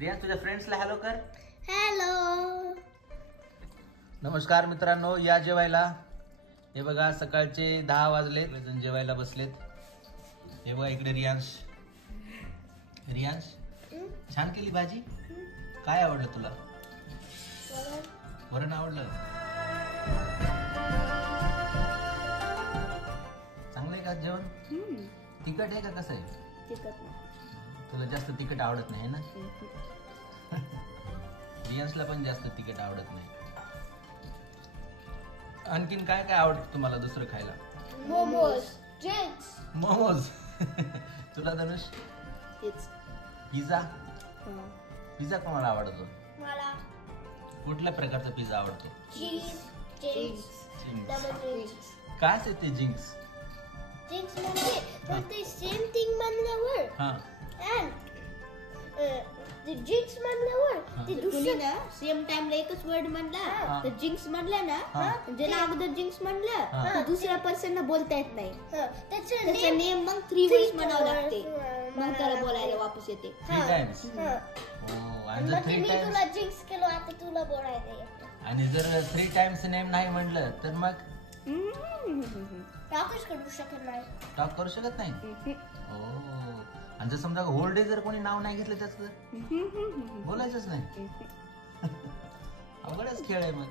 रियाज तुझ्या फ्रेंड्सला हॅलो कर. हॅलो. नमस्कार मित्रांनो, या जेवायला. हे बघा सकाळचे 10 वाजले, जेवायला बसलेत. हे बघा इकडे रियांश. रियांश छान केली भाजी. काय आवडलं तुला? वरण आवडलं. चांगलं आहे का जेवण? तिखट आहे का कसं आहे? तिखट. तुला जास्त तिखट आवडत नाही ना? रियांशला पण जास्त तिखट आवडत नाही. आणखीन काय काय आवडतं तुम्हाला दुसरं खायला? मोमोज, चिप्स. मोमोज. तुला धनुष? पिझ्झा. पिझ्झा कोणाला आवडतो? मला कुठल्या प्रकारचा पिझ्झा आवडतो? चीज, जिंक्स. काय असते ते जिंक्स? जिंक्स म्हणजे ते सेम थिंग म्हणल्यावर. हा. ते जिंक्स म्हणल्यावर ते दुसरं सेम टाइमला एकच वर्ड म्हणला तर जिंक्स म्हणला ना, ज्याला अगोदर जिंक्स म्हणलं तर दुसऱ्या पर्सनला बोलता येत नाही. त्याचं नेम मग 3 वर्ड्स म्हणावं लागते, मग त्याला बोलायला वापस येते. 3 टाइम्स. आणि जर 3 टाइम्स तुला जिंक्स केलं, आता तुला बोलायला येतं. आणि जर 3 टाइम्स नेम नाही म्हणलं तर मग टॉकच करू शकत नाही. टॉक करू शकत नाही. हो. आणि जर समजा होल डे जर कोणी नाव नाही घेतलं त्याचं बोलायचंच नाही. अवघडच खेळ आहे मग.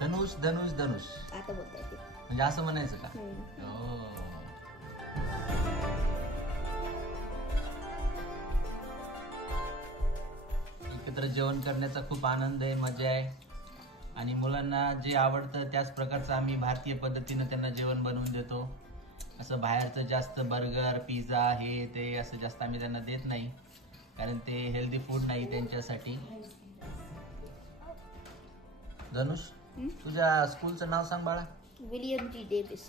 धनुष धनुष धनुष आता बोलता येते म्हणजे असं म्हणायचं का? हो. एकत्र जेवण करण्याचा खूप आनंद आहे, मजा आहे. आणि मुलांना जे आवडतं त्याच प्रकारचं आम्ही भारतीय पद्धतीनं त्यांना जेवण बनवून देतो. असं बाहेरचं जास्त बर्गर, पिझ्झा हे ते असं जास्त आम्ही त्यांना देत नाही, कारण ते हेल्दी फूड नाही त्यांच्यासाठी. धनुष तुझ्या स्कूलचं नाव सांग बाळा. William G Davis.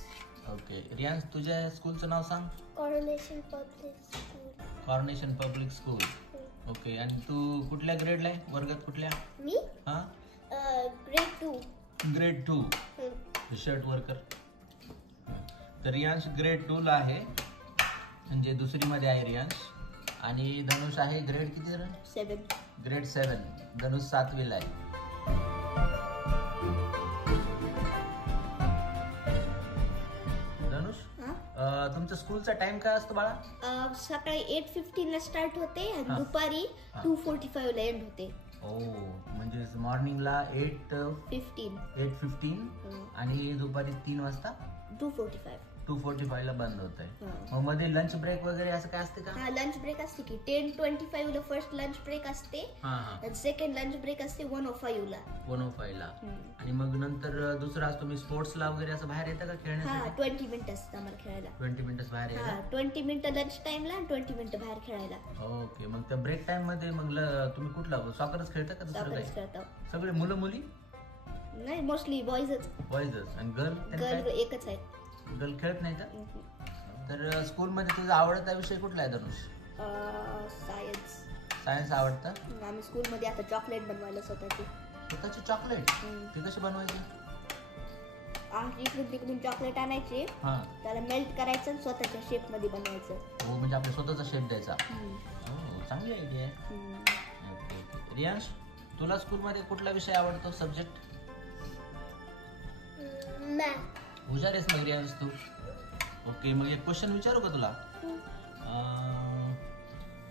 Okay. Riyansh तुझ्या स्कूलचं नाव सांग. Coronation Public School. Coronation Public School. Okay. आणि तू कुठल्या ग्रेडला आहे? वर्गात कुठल्या? मी हा ग्रेड 2. ग्रेड 2. Shirt worker. तर रियांश ग्रेड 2 ला आहे, म्हणजे दुसरीमध्ये आहे रियांश. आणि धनुष आहे ग्रेड किती? 7. ग्रेड 7. धनुष 7वी ला आहे. धनुष तुमचं स्कूलचा टाइम काय असतो बाळा? सकाळी 8:15 ला स्टार्ट होते आणि दुपारी 2:45 ला एंड होते. ओ, म्हणजे मॉर्निंगला 8:15 आणि दुपारी 3 वाजता 2:45 ला बंद होत आहे. मग मध्ये लंच ब्रेक वगैरे असं काय असते का? हा, लंच ब्रेक असते की 10:25 ला फर्स्ट लंच ब्रेक असते. सेकंड लंच ब्रेक असते 1:05 ला. 1:05 ला. आणि मग नंतर दुसरा असतो मी स्पोर्ट्सला वगैरे असं बाहेर येतं का खेळण्यासाठी? 20 मिनिटं असतात आम्हाला खेळायला. 20 मिनिटं बाहेर यायला. 20 मिनिटं लंच टाइमला आणि 20 मिनिटं बाहेर खेळायला. ओके. मग त्या ब्रेक टाइम मध्ये मग तुम्ही कुठला सॉकरच खेळता का दुसरं काही? खेळतो. सगळे मुलं मुली? नाही, मोस्टली बॉयजच. बॉयजच. आणि गर्ल एकच आहे. गर्ल खेळत नाही का? तर स्कूलमध्ये तुझा आवडता विषय कुठला आहे धनुष? सायन्स. सायन्स आवडतं. आम्ही स्कूलमध्ये आता चॉकलेट बनवायला स्वतःची चॉकलेट. ते कशी बनवायची? इकडून तिकडून चॉकलेट आणायचे, त्याला मेल्ट करायचं आणि स्वतःच्या शेप मध्ये बनवायचं. हो, म्हणजे आपल्या स्वतःचा शेप द्यायचा. हो, चांगली आयडिया आहे. रियांश तुला स्कूलमध्ये कुठला विषय आवडतो? सब्जेक्ट? मॅथ. हुशार आहेस मग रियांश तू. ओके. मग एक क्वेश्चन विचारू का तुला?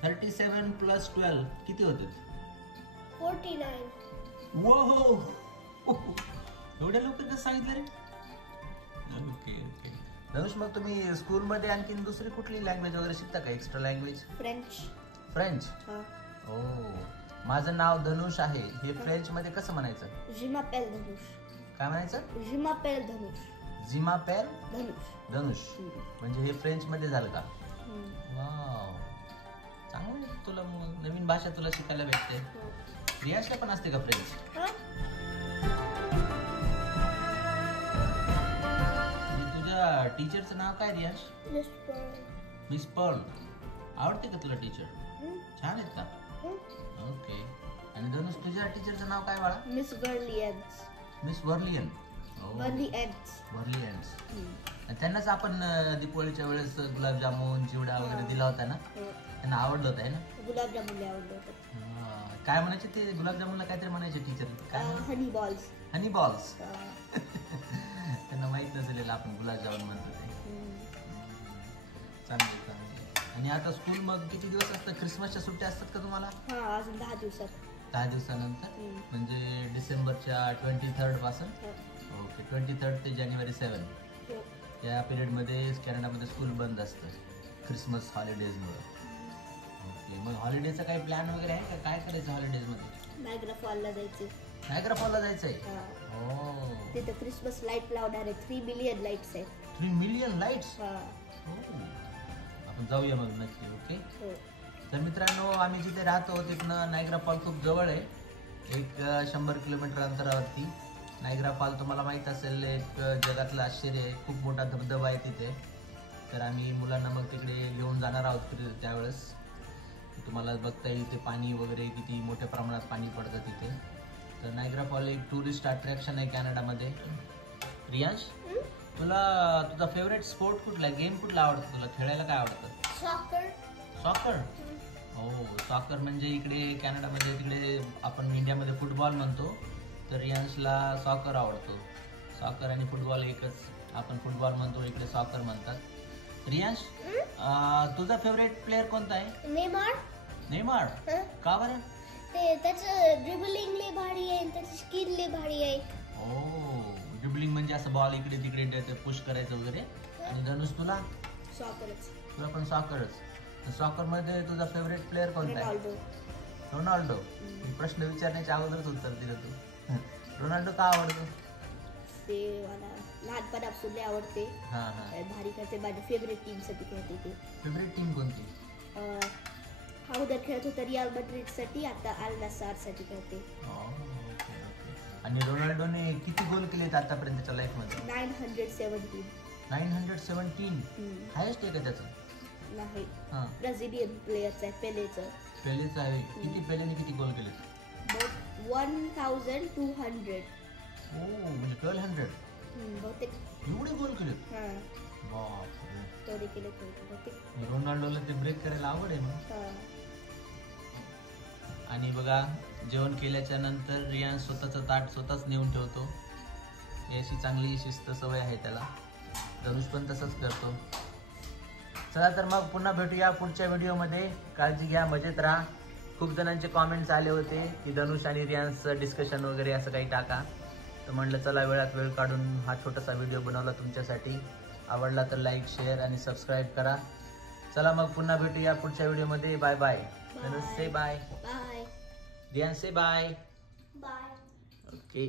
37 + 12 किती होते? 49. वो, एवढ्या लवकर कसं सांगितलं रे? Okay okay. धनुष मग तुम्ही स्कूलमध्ये आणखीन दुसरी कुठली लँग्वेज वगैरे शिकता का? Extra language? फ्रेंच. हो. माझं नाव धनुष आहे हे फ्रेंच मध्ये कसं म्हणायचं? Je m'appelle धनुष. काय म्हणायचं? Je m'appelle धनुष. Je m'appelle धनुष. म्हणजे हे फ्रेंच मध्ये झालं का? वाव, चांगलं आहे. तुला नवीन भाषा तुला शिकायला भेटते. रियांशला पण असते का फ्रेंच? तुझ्या टीचरचं नाव काय रियांश? Miss Perl. आवडते का तुला टीचर? छान आहेत का? ओके. आणि धनुष तुझ्या टीचरचं नाव काय बाळा? मिस वर्लियन्स. मिस वर्लियन. वर्लियन्स. त्यांनाच आपण दीपावलीच्या वेळेस गुलाबजामुन चिवडा वगैरे दिला होता ना? त्यांना आवडलं होतं आहे ना? गुलाबजामुन आवडलं होतं. काय म्हणायचे ते गुलाबजामुनला काहीतरी म्हणायचे टीचर काय हनी बॉल्स. हनी बॉल्स. त्यांना माहित नसेल आपण गुलाबजामुन म्हणतो ते. चांगले चांगले. आणि आता स्कूल मग किती दिवस असतात? क्रिसमसच्या सुट्ट्या असतात का तुम्हाला? अजून 10 दिवसात. 10 दिवसानंतर म्हणजे डिसेंबरच्या 23rd पासून. ओके 23rd ते जानेवारी 7 या पिरियडमध्ये कॅनडामध्ये स्कूल बंद असतं क्रिसमस हॉलिडेजमुळे. ओके मग हॉलिडेचा काही प्लॅन वगैरे आहे का? काय करायचं हॉलिडेजमध्ये? नायग्रा फॉलला जायचं. नायग्रा फॉलला जायचंय? हो. तिथे क्रिसमस लाईट लावणार आहे. 3 मिलियन लाईट्स आहेत. 3 मिलियन लाईट्स? आपण जाऊया मग नक्की. ओके. तर मित्रांनो आम्ही जिथे राहतो तिथनं नायग्रा फॉल खूप जवळ आहे. एक 100 किलोमीटर अंतरावरती नायग्रा फॉल. तुम्हाला माहीत असेल एक जगातलं आश्चर्य आहे. खूप मोठा धबधबा आहे तिथे. तर आम्ही मुलांना मग तिकडे घेऊन जाणार आहोत त्यावेळेस. तुम्हाला बघता येईल ते पाणी वगैरे किती मोठ्या प्रमाणात पाणी पडतं तिथे. तर नायग्रा फॉल एक टुरिस्ट अट्रॅक्शन आहे कॅनडामध्ये. रियांश तुला तुझा फेवरेट स्पोर्ट कुठला आहे? गेम कुठला आवडतं तुला? खेळायला काय आवडतं? सॉकर. सॉकर? हो सॉकर म्हणजे इकडे कॅनडामध्ये तिकडे आपण इंडियामध्ये फुटबॉल म्हणतो. तर रियांशला सॉकर आवडतो. सॉकर आणि फुटबॉल एकच. आपण फुटबॉल म्हणतो इकडे सॉकर म्हणतात. रियांश तुझा फेवरेट प्लेअर कोणता आहे? नेमार. नेमार? का बरं? ते त्याचं ड्रिबलिंग लय भारी आहे. त्याची स्किल लय भारी आहे. ओ ड्रिबलिंग म्हणजे असं बॉल इकडे तिकडे पुश करायचं वगैरे. आणि धनुष तुला? सॉकरच. तुला पण सॉकरच. सॉकर मध्ये तुझा फेवरेट प्लेअर कोणता आहे? रोनाल्डो. प्रश्न विचारण्याच्या अगोदरच उत्तर दिलं तू. रोनाल्डो का आवडतो? ते मला लहानपणापासून लय आवडते. भारी करते. माझ्या फेवरेट टीम साठी खेळते ते. फेवरेट टीम कोणती? अगोदर खेळत होता रिअल मॅड्रिड साठी. आता अल नासर साठी खेळते. आणि रोनाल्डोने किती गोल केलेत आतापर्यंतच्या लाईफ मध्ये? 917. 917? हायेस्ट आहे का त्याचं? नाही ब्राझिलियन प्लेयरचं आहे. पेलेचं आहे. किती पेलेने किती गोल केलेत? 1200. म्हणजे 1200 बहुतेक एवढे गोल केलेत? बापरे. तेवढे केले बहुतेक. रोनाल्डोला ते ब्रेक करायला आवड आहे मग. आणि बघा जेवण केल्याच्या नंतर रियान स्वतःचं ताट स्वतःच नेऊन ठेवतो. याची चांगली शिस्त सवय आहे त्याला. धनुष पण तसंच करतो. चला तर मग पुन्हा भेटूया पुढच्या व्हिडिओमध्ये. काळजी घ्या, मजेत राहा. खूप जणांचे कॉमेंट्स आले होते की धनुष आणि रियांसचं डिस्कशन वगैरे असं काही टाका. तर म्हटलं चला वेळात वेळ काढून हा छोटासा व्हिडिओ बनवला तुमच्यासाठी. आवडला तर लाईक शेअर आणि सबस्क्राईब करा. चला मग पुन्हा भेटूया पुढच्या व्हिडिओमध्ये. Bye bye. धनुष से बाय. बाय. रियांस से बाय. बाय. ओके.